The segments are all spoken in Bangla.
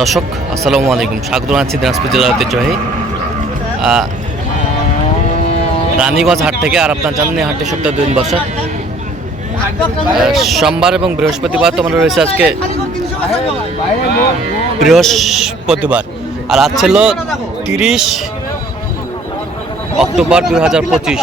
দর্শক, আসসালামু আলাইকুম। স্বাগত জানাচ্ছি দিনাজপুর জেলার ঐতিহ্যবাহী রানীগঞ্জ হাট থেকে আর আপনার জানেন হাটটি সপ্তাহে দুদিন বসে সোমবার এবং বৃহস্পতিবার তোমার রয়েছে আজকে বৃহস্পতিবার। আর আজ ছিল তিরিশ অক্টোবর দুই হাজার পঁচিশ।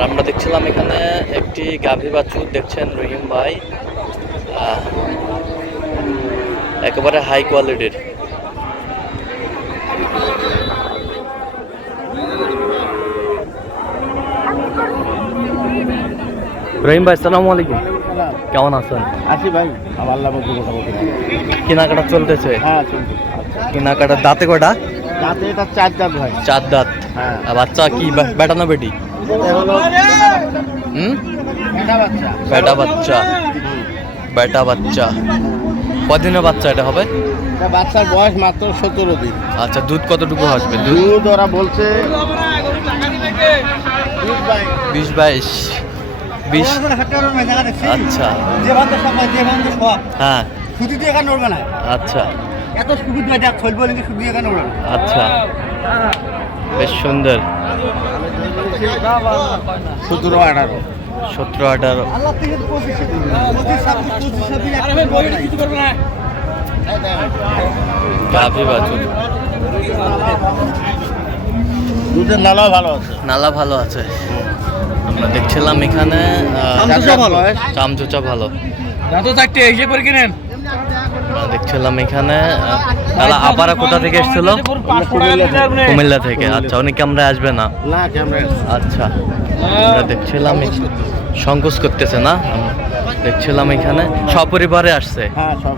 আর আমরা দেখছিলাম এখানে একটি গাভী বাছুর দেখছেন রহিম ভাই। একেবারে হাই কোয়ালিটির রহিম ভাই সালাম আলাইকুম। কেমন আছেন? আসি ভাই আল্লাহ কেনাকাটা চলতেছে? হ্যাঁ কেনাকাটা দাঁতে কটা এটা চার দাঁত ভাই। চার দাঁত। হ্যাঁ। বাচ্চা কি? বেটা না বেটি? হুম? বেটা বাচ্চা। বেটা বাচ্চা। কদিনের বাচ্চা এটা হবে? বাচ্চার বয়স মাত্র সতেরো দিন। আচ্ছা দুধ কতটুকু আসবে? দুধ? ওরা বলছে বিশ বাইশ। বিশ। আচ্ছা। হ্যাঁ আচ্ছা। এত সুবিধা দেখ চলবো নাকি সুতি এখানে আচ্ছা। বেশ সুন্দর। সতেরো আঠারো। সতেরো আঠারো। আল্লাহ থেকে পঁচিশ পঁচিশ ছাব্বিশ পঁচিশ ছাব্বিশ একটা বলবে না। কিছু করবে না। গাভী বাছুর দুধের নালাও ভালো আছে। নালা ভালো আছে। আমরা দেখছিলাম এখানে চামচুচা ভালো। চামচুচা ভালো। যত চারটে এসে করে কিনেন। দেখছিলাম এখানে আপারা কোথা থেকে এসেছিল? কুমিল্লা থেকে। আচ্ছা উনি ক্যামেরায় আসবে না? আচ্ছা আমরা দেখছিলাম সংকোচ করতেছে না? দেখছিলাম এখানে সপরিবারে আসছে। হ্যাঁ আচ্ছা।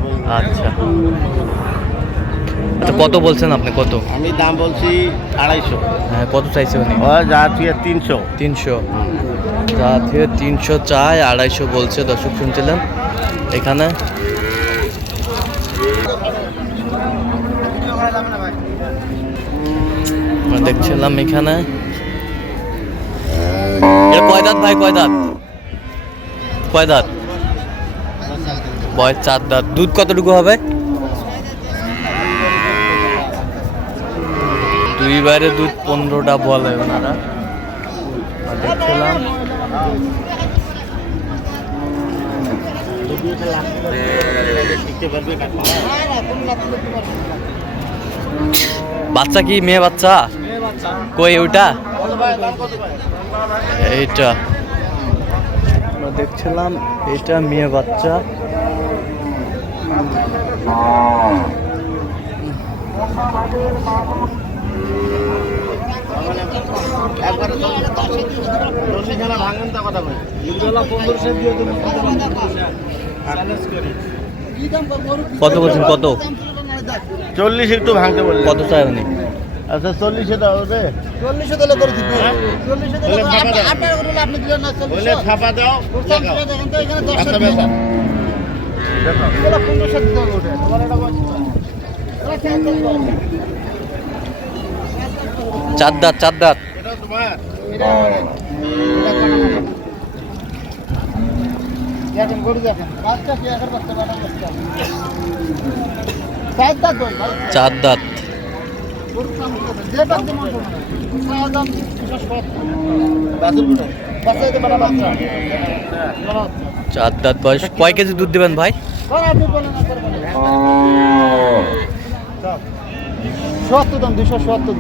আচ্ছা কত বলছেন আপনি কত? আমি দাম বলছি আড়াইশো। হ্যাঁ কত চাইছে উনি? ও যা তিনশো। তিনশো। যা তিনশো চায় আড়াইশো বলছে দর্শক শুনছিলেন। এখানে দেখছিলাম এখানে। কয় দাঁত ভাই, কয় দাঁত? কয় দাঁত? বয়স চার দাঁত। দুধ কতটুকু হবে? দুই বাইরে দুধ পনেরোটা বলে ওনারা। দেখছিলাম। বাচ্চা কি, মেয়ে বাচ্চা? কই ওটা? এইটা। আমরা দেখছিলাম এটা মেয়ে বাচ্চা। কত বলছেন? কত? চল্লিশ একটু ভাঙতে বললে কত চাই উনি? আচ্ছা চল্লিশে দাও রে চল্লিশে দিলে করে দিবে। চল্লিশে দিলে বলে ফাঁকা দাও। আপনার করে আপনি দিলেন না চল্লিশে ছাপা দাও দেখাও। দেখেন তো এখানে দশ বেশ দেখো এগুলো পনেরোশো দিতে হবে ওটা তোমার। এটা চার দাঁত চার দাঁত এটা তোমার দেখেন গরু দেখেন। বাচ্চা কি একের বাচ্চা বাচ্চা? চার দাঁত চার দাঁত চার দাঁত বয়স। কয় কেজি দুধ দিবেন ভাই? দুশো সত্তর।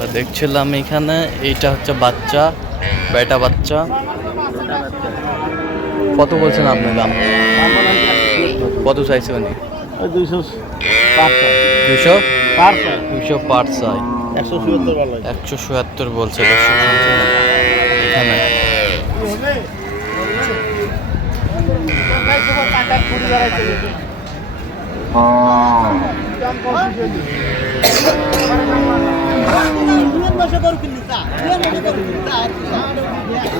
আমরা দেখছিলাম এখানে এইটা হচ্ছে বাচ্চা বেটা বাচ্চা। কত বলছেন আপনার? দাম কত চাইছে উনি? দুইশো দুশো পাঁচ চাই। একশো চুয়াত্তর বলছে এখানে। হাজার জুয়ান মাসে গরু কিনলি তা জুয়ান মাসে গরু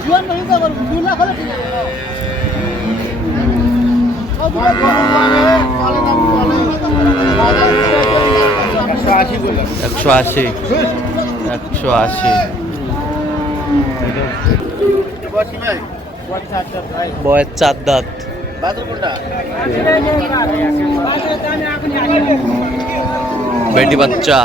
জুয়ান মাসে তো গরু দুই লাখ হলে কিনলি একশো আশি। একশো আশি। বয়ের চার দাঁত। বাজার কোনটা? বেটি বাচ্চা।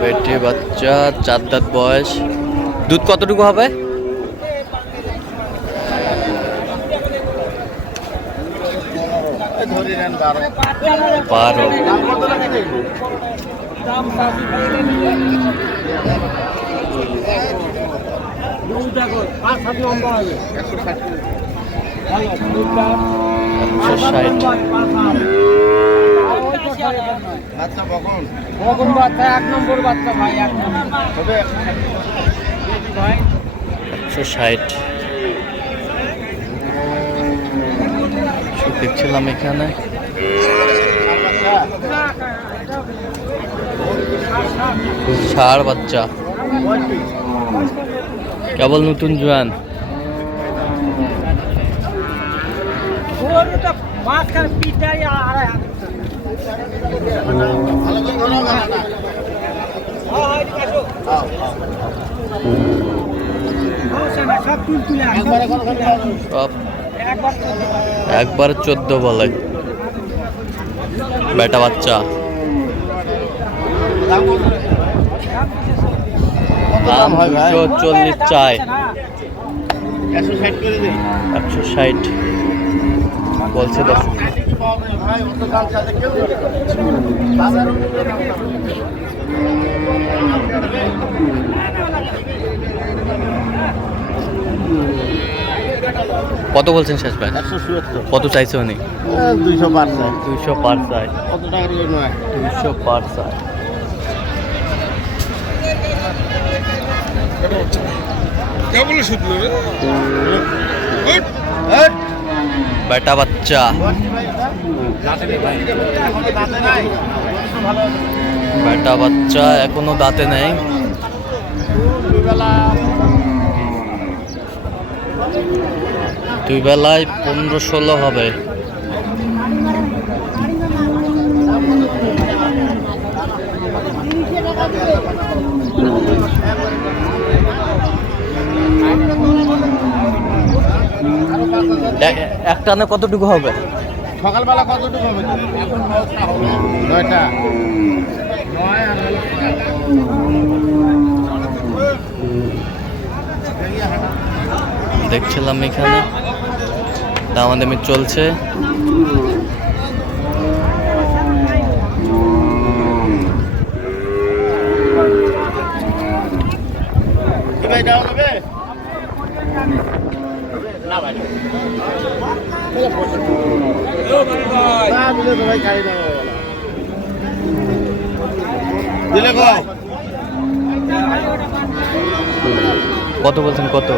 বেটি বাচ্চা চার দাঁত বয়স। দুধ কতটুকু হবে? বারো। একশো ষাট। দেখছিলাম এখানে। ষাড় বাচ্চা। কেবল নতুন জোয়ান। মাঝখানে আড়াই হাত। সব তুল তুলে একবারে চোদ্দ বলে বেটা বাচ্চা। দাম হয় দুশো চল্লিশ চাই। একশো ষাট করে দিই একশো ষাট বলছে। কত বলছেন শেষ ভাই? কত চাইছে উনি? দুইশো পাঁচ চাই। দুইশো পার চাই। কত দুইশো পার চাই। বেটা বাচ্চা। বেটা বাচ্চা এখনও দাঁতে নেই। দুই বেলায় পনেরো ষোলো হবে। এক টানে কতটুকু হবে? সকালবেলা কতটুকু হবে? এখন নয়টা। দেখছিলাম এখানে। দামাদামি চলছে কি ভাই যাওয়া যাবে না ভাই না দিলে তো ভাই খাই দাও দিলে গো কত বলছেন কত?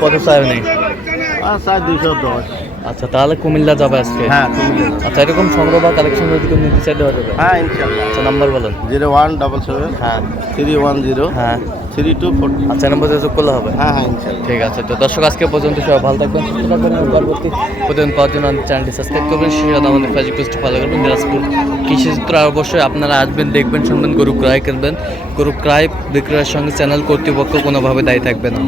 কত চাই নেই? আচ্ছা দুইশো দশ। আচ্ছা তাহলে কুমিল্লা যাবে আজকে? হ্যাঁ আচ্ছা এরকম সংগ্রহ বা কালেকশন যদি কেউ নিতে চাইতে যাবে। হ্যাঁ ইনশাল্লাহ আচ্ছা নাম্বার বলেন। জিরো ওয়ান ডাবল সেভেন হ্যাঁ। থ্রি ওয়ান জিরো হ্যাঁ। Three two four. আচ্ছা নাম্বার যোগাযোগ করলে হবে? হ্যাঁ হ্যাঁ ইনশাল্লাহ ঠিক আছে তো দর্শক আজকে পর্যন্ত সবাই ভালো থাকবেন সুস্থ থাকবেন পরবর্তী প্রতিদিন পাওয়ার জন্য চ্যানেলটি সাবস্ক্রাইব করবেন সেই সাথে আমাদের ফেসবুক পেজটি ফলো করবেন দিনাজপুর কৃষিচিত্র অবশ্যই আপনারা আসবেন দেখবেন শুনবেন গরু ক্রয় করবেন গরু ক্রয় বিক্রয়ের সঙ্গে চ্যানেল কর্তৃপক্ষ কোনোভাবে দায়ী থাকবে না।